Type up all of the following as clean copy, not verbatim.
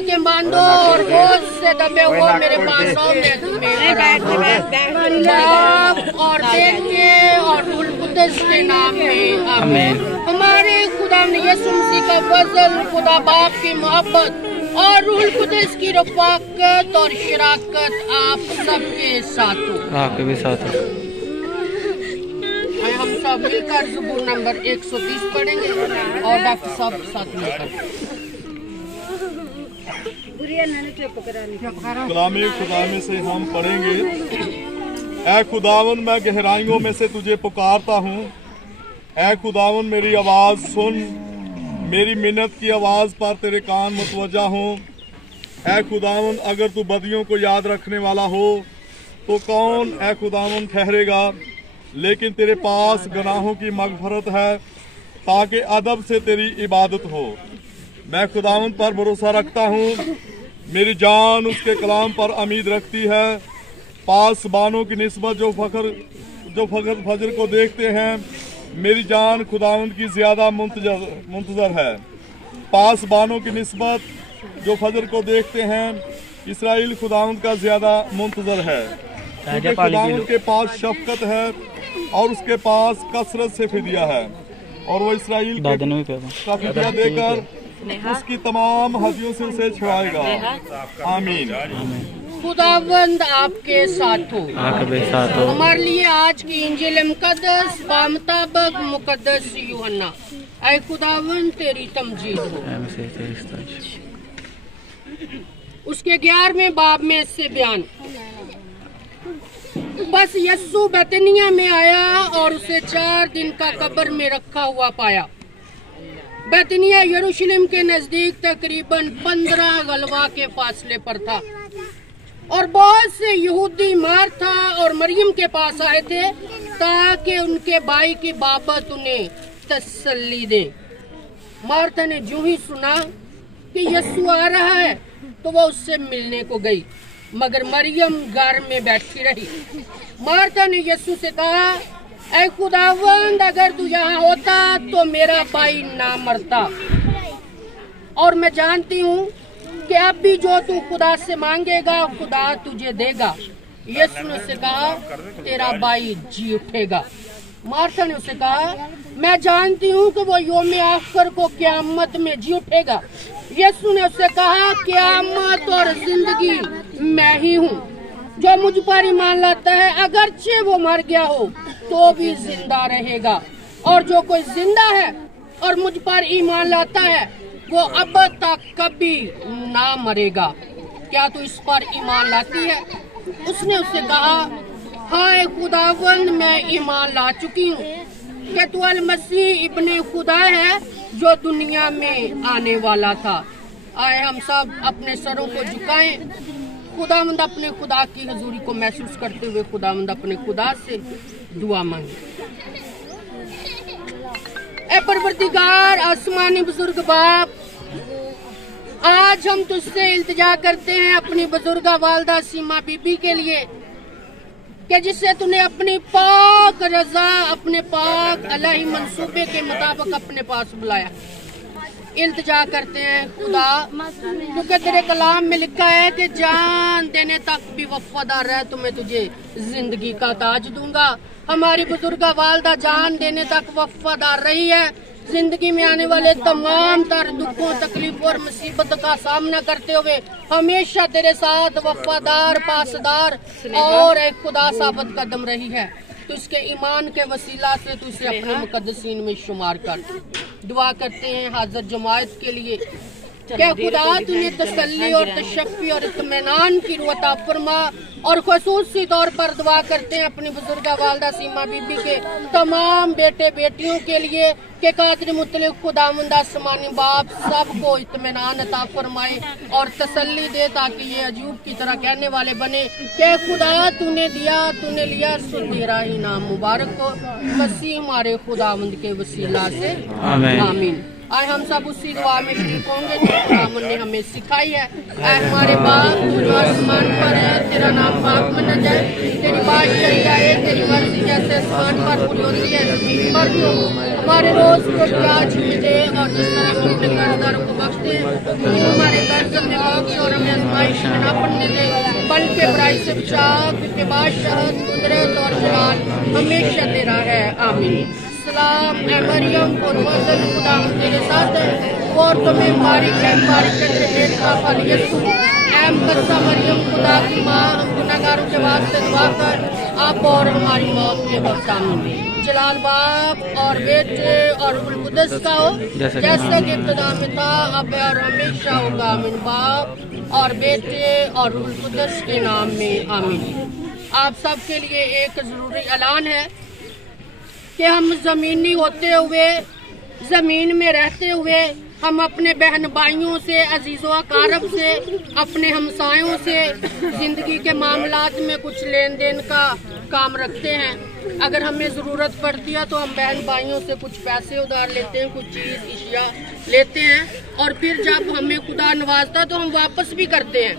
के बांधो और बोझ से दबे हुए मेरे पास आओ, और देंगे और रूहुल कुद्दस के नाम में आमीन। हमारे खुदा ने यीशु मसीह का फजल, खुदा बाप की मोहब्बत और रूहुल कुद्दस की रफ़ाकत और शराकत आप सबके साथ हो, आपके भी साथ हो। हम सब मिलकर ज़बूर नंबर 130 पढ़ेंगे और डॉक्टर साहब के साथ मिलकर कलामे खुदा में से हम पढ़ेंगे। ऐ खुदावन मैं गहराइयों में से तुझे पुकारता हूँ, ऐ खुदावन मेरी आवाज़ सुन, मेरी मिन्नत की आवाज़ पर तेरे कान मुतवज्जा हों। ऐ खुदावन अगर तू बदियों को याद रखने वाला हो तो कौन ऐ खुदावन ठहरेगा, लेकिन तेरे पास गुनाहों की मग़फ़रत है ताकि अदब से तेरी इबादत हो। मैं खुदावन पर भरोसा रखता हूँ, मेरी जान उसके कलाम पर उम्मीद रखती है। पासबानों की निस्बत जो फजर को देखते हैं, मेरी जान खुदावंद की ज़्यादा मुंतज़र है। पासबानों की निस्बत जो फजर को देखते हैं, इसराइल खुदावंद का ज़्यादा मुंतज़र है, क्योंकि खुदावंद के पास शफ़क़त है और उसके पास कसरत से फिदिया है, और वो इसराइल का फिदिया देकर उसकी तमाम हदियों से उसे छुड़ाएगा। आमीन। खुदावंद आपके साथ हो, आपके साथ हो। हमारे लिए आज की इंजील मुकद्दस बामुताबिक मुकद्दस यूहन्ना। ऐ खुदावंद तेरी तमजीद हो। उसके 11वें बाब में से बयान। बस यस्सु बैतनिया में आया और उसे 4 दिन का कब्र में रखा हुआ पाया। बैतनिया यरूशलेम के नजदीक तकरीबन 15 गलवा के फासले पर था, और बहुत से यहूदी मार्था और मरियम के पास आए थे ताकि उनके भाई की बाबत उन्हें तसल्ली दे। मार्था ने जो ही सुना कि यस्सु आ रहा है तो वो उससे मिलने को गई, मगर मरियम घर में बैठी रही। मार्था ने यस्सु से कहा, ऐ खुदावंद अगर तू यहाँ होता तो मेरा भाई ना मरता, और मैं जानती हूँ कि अब भी जो तू खुदा से मांगेगा खुदा तुझे देगा। यीशु ने उससे कहा, तेरा भाई जी उठेगा। मार्था ने उसे कहा, मैं जानती हूँ कि वो यौम आखिर को क़यामत में जी उठेगा। यीशु ने उससे कहा, क़यामत और जिंदगी मैं ही हूँ। जो मुझ पर ईमान लाता है अगरचे वो मर गया हो तो भी जिंदा रहेगा, और जो कोई जिंदा है और मुझ पर ईमान लाता है वो अब तक कभी ना मरेगा। क्या तू इस पर ईमान लाती है? उसने उससे कहा, हाँ खुदावंद मैं ईमान ला चुकी हूँ कि तू अल मसीह इब्ने खुदा है जो दुनिया में आने वाला था। आए हम सब अपने सरों को झुकाएं, खुदावंद अपने खुदा की हजूरी को महसूस करते हुए खुदावंद अपने खुदा से दुआ मांगे। ए परवरदिगार आसमानी बुजुर्ग बाप, आज हम तुझसे इल्तिजा करते हैं अपनी बुजुर्गा वालदा सीमा बीबी के लिए कि जिससे तूने अपनी पाक रजा अपने पाक अलही मंसूबे के मुताबिक अपने पास बुलाया। इल्तिजा करते हैं खुदा, क्योंकि तेरे कलाम में लिखा है कि जान देने तक भी वफादार रह तो मैं तुझे जिंदगी का ताज दूंगा। हमारी बुजुर्गा वालदा जान देने तक वफादार रही है, जिंदगी में आने वाले तमाम तर दुखों, तकलीफों और मुसीबत का सामना करते हुए हमेशा तेरे साथ वफादार, पासदार और एक खुदा साबित कदम रही है। तो इसके ईमान के वसीला से तू इसे अपने मुकद्दसीन में शुमार कर। दुआ करते हैं हाजिर जमात के लिए क्या खुदा तूने तसल्ली और तशफ़ी और इत्मीनान की रुह अता फरमा। और ख़ुसूसी तौर पर दुआ करते हैं अपनी बुजुर्गा वालदा सीमा बीबी के तमाम बेटे बेटियों के लिए कि कादिर मुतलक खुदावंद आसमानी बाप सबको इत्मीनान अता फरमाए और तसल्ली दे, ताकि ये अजूब की तरह कहने वाले बने कि खुदा तूने दिया तूने लिया, सो तेरा ही नाम मुबारक हो। मसीह हमारे खुदावंद के वसीला से आमीन। आज हम सब उसी दुआ में शरीक होंगे जो खुदावंद ने हमें सिखाई है। ऐ हमारे बाप तू जो आसमान पर है, तेरा नाम पाक माना जाए, तेरी बादशाही आए, तेरी मर्जी जैसे आसमान पर पूरी होती है जमीन पर भी हो। हमारे रोज को आज मुझे और जिस तरह हम अपने कर्जदारों को बख्शते हैं, हमारे कर्ज में बख्श और हमें आजमाइश में न पड़ने दे, बल्कि बुराई से बचा, क्योंकि बादशाह कुदरत और जलाल हमेशा तेरा है। आमीन। सलाम ए मरियम और वज़न खुदा तेरे साथ है और तुम्हें बारिक है, बारिक करके पेट का फल यीशु। ऐ मुकद्दसा मरियम खुदा की माँ, हम गुनहगारों के वास्ते दुआ कर आप और हमारी मौत के वक्त आमीन। जलाल बाप और बेटे और रूहुल कुद्दस का हो, जैसा कि इब्तिदा में था अब और हमेशा होगा। आमीन। बाप और बेटे और रूहुल कुद्दस के नाम में आमीन। आप सब के लिए एक जरूरी ऐलान है कि हम ज़मीनी होते हुए, ज़मीन में रहते हुए हम अपने बहन भाइयों से, अजीज़ों अकारब से, अपने हमसायों से ज़िंदगी के मामलात में कुछ लेन देन का काम रखते हैं। अगर हमें ज़रूरत पड़ती है तो हम बहन भाइयों से कुछ पैसे उधार लेते हैं, कुछ चीज़ इशिया लेते हैं और फिर जब हमें खुदा नवाजता तो हम वापस भी करते हैं।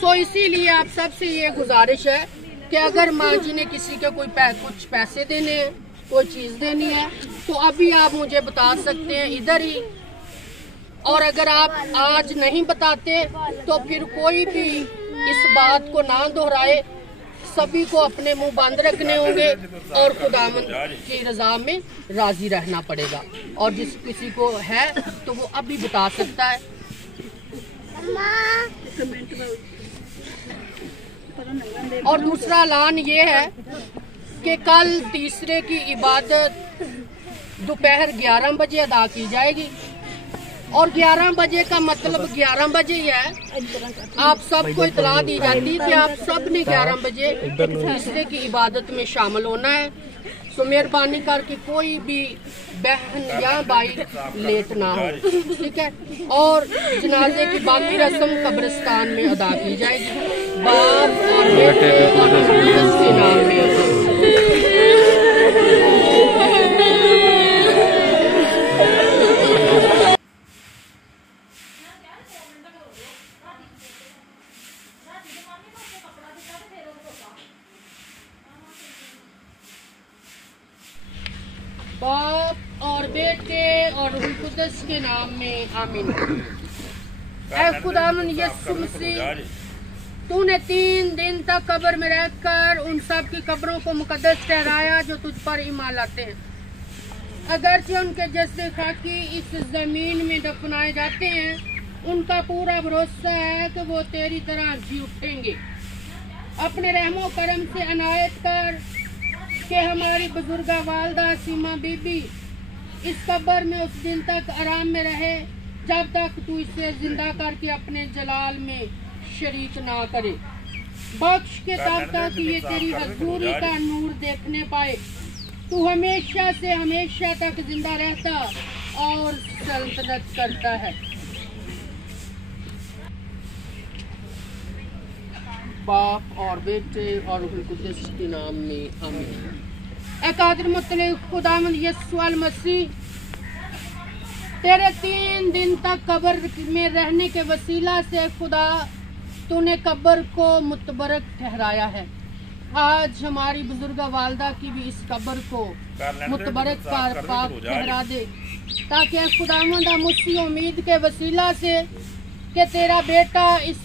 सो इसीलिए आप सबसे ये गुजारिश है कि अगर माँ जी ने किसी के कुछ पैसे देने हैं, कोई चीज़ देनी है, तो अभी आप मुझे बता सकते हैं इधर ही। और अगर आप आज नहीं बताते तो फिर कोई भी इस बात को ना दोहराए, सभी को अपने मुंह बंद रखने होंगे और खुदावंद की रजा में राजी रहना पड़ेगा। और जिस किसी को है तो वो अभी बता सकता है। और दूसरा ऐलान ये है कि कल तीसरे की इबादत दोपहर 11 बजे अदा की जाएगी। और 11 बजे का मतलब 11 बजे ही है। आप सबको इतला दी जाती कि आप सब ने 11 बजे तीसरे की इबादत में शामिल होना है। तो मेहरबानी करके कोई भी बहन या भाई लेट ना हो, ठीक है। और जनाजे की बाकी रस्म कब्रिस्तान में अदा की जाएगी। बाप और बेटे और के नाम में। बाप और बेटे और रूहुल कुद्दस के नाम में आमीन। ऐ खुदावंद यीशु मसीह, तूने 3 दिन तक कब्र में रहकर उन सब की कब्रों को मुकद्दस ठहराया जो तुझ पर ईमान लाते हैं। अगरचे उनके जस्से खाकी इस जमीन में दफनाए जाते हैं, उनका पूरा भरोसा है कि वो तेरी तरह जी उठेंगे। अपने रहमो करम से अनायत कर कि हमारी बुजुर्गा वालदा सीमा बीबी इस कब्र में उस दिन तक आराम में रहे जब तक तू इसे जिंदा करके अपने जलाल में शरीक ना करे। बख्श के तब तक ये तेरी हजूरी का नूर देखने पाए। तू हमेशा से हमेशा तक जिंदा रहता और सल्तनत करता है। बाप और बेटे और रूहुल कुद्दस के नाम में आमीन। ऐ कादिर मुतलक खुदावंद यीशु मसीह, तेरे 3 दिन तक कब्र में रहने के वसीला से खुदा तूने कब्र को मुतबरक ठहराया है। आज हमारी बुजुर्गा वालदा की भी इस कब्र को मुतबरक पाक ठहरा दे, ताकि खुदावंद हम उसी उम्मीद के वसीला से कि तेरा बेटा इस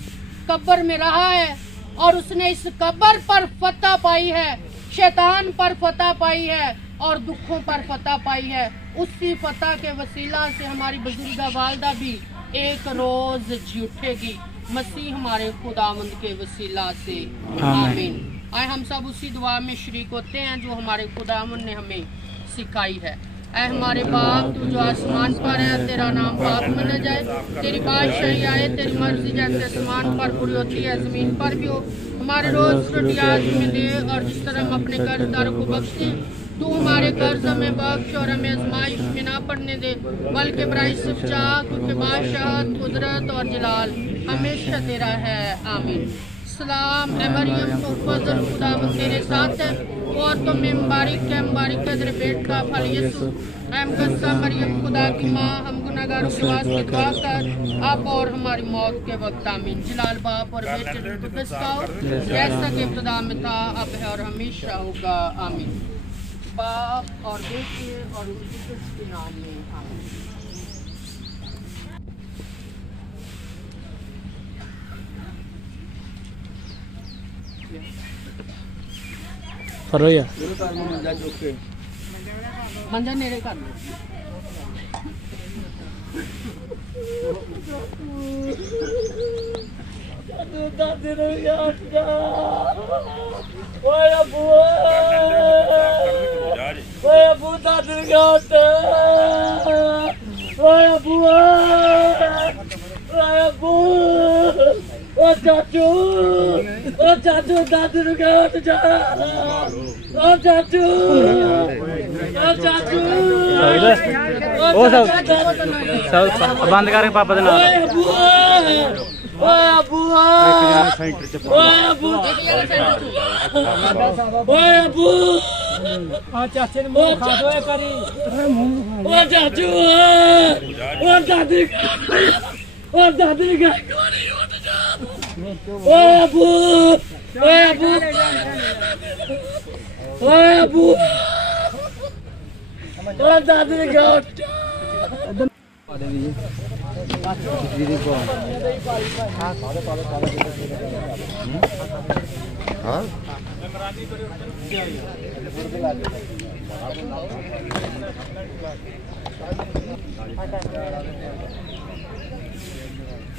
कब्र में रहा है और उसने इस कब्र पर फतह पाई है, शैतान पर फतह पाई है और दुखों पर फतह पाई है। उसी पता के वसीला से हमारी बुजुर्गा वालदा भी एक रोज जी उठेगी, मसीह हमारे खुदावंद के वसीला से आमीन। आए हम सब उसी दुआ में शरीक होते हैं जो हमारे खुदावंद ने हमें सिखाई है। ऐ हमारे बाप तू जो आसमान पर है, तेरा नाम पाक माना जाए, तेरी बादशाही आए, तेरी मर्जी जैसे आसमान पर पूरी होती है ज़मीन पर भी हो। हमारे रोज रोटी आज हमें दे, और जिस तरह हम अपने कर्जदारों को बख्शे, तू हमारे कर्ज हमें बख्श और हमें आजमाइश में ना पड़ने दे, बल्कि बुराई से बचा, क्योंकि बादशाह कुदरत और जलाल हमेशा तेरा है आमीन। सलाम ए मरियम, तो फजल खुदा तेरे साथ है, और तुम में मुबारक है तेरे पेट का फल यीशु। ऐ मुकद्दसा मरियम खुदा की माँ, हम गुनहगारों के वास्ते दुआ कर, अब और हमारी मौत के वक्त आमीन। जलाल बाप और बेटे कुद्दस का हो, जैसा कि इब्तिदा में था, अब है और हमेशा होगा आमीन। बाप और बेटे और कुद्दस के नाम में आमीन। फरोया मंजा नेड़े कर चाचू दादी जा, चाचू सब बंद कर पापा दे नाल चाचे ने मुंह खा दो करी, चाचू दादी गाय अबू अबू अबू दादी गाय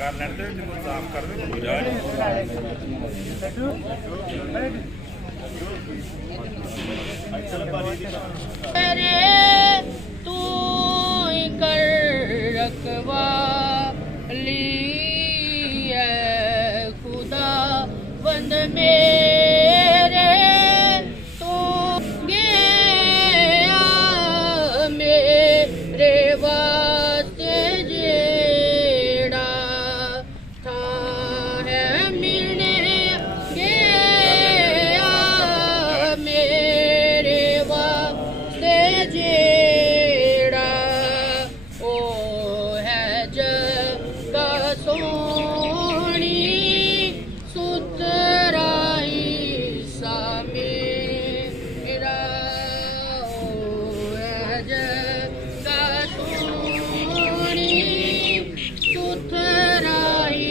कर लेते साफ कर तू कर रखवाली खुदा बंद मेरे, तू गया मेरे वास्ते जेड़ा था है, मिलने गया मेरे वास्ते जेड़ा ओ है जगा सोनी सुतराई सा मेरा, ओ है जगा सोनी सुतराई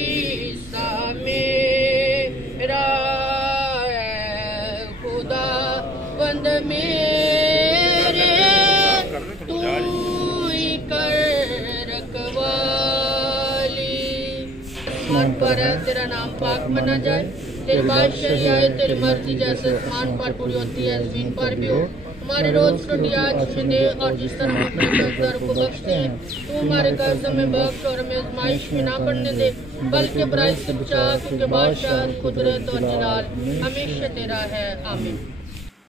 सा मेरा, खुदा बंद मेरे तू ही कर रखवाली। आसमान पर है तेरा नाम पाक माना जाए, तेरी बादशाही आए, तेरी मर्जी जैसे आसमान पर पूरी होती है जमीन पर भी हो। हमारे रोज रोटी आज हमें दे, और जिस तरह हम अपने कर्जदारों को बख्शते हैं, तू हमारे कर्ज हमें बख्श और हमें आजमाइश में ना पड़ने दे, बल्कि बुराई से बचा, क्योंकि बादशाह कुदरत और जलाल हमेशा तेरा है आमीन।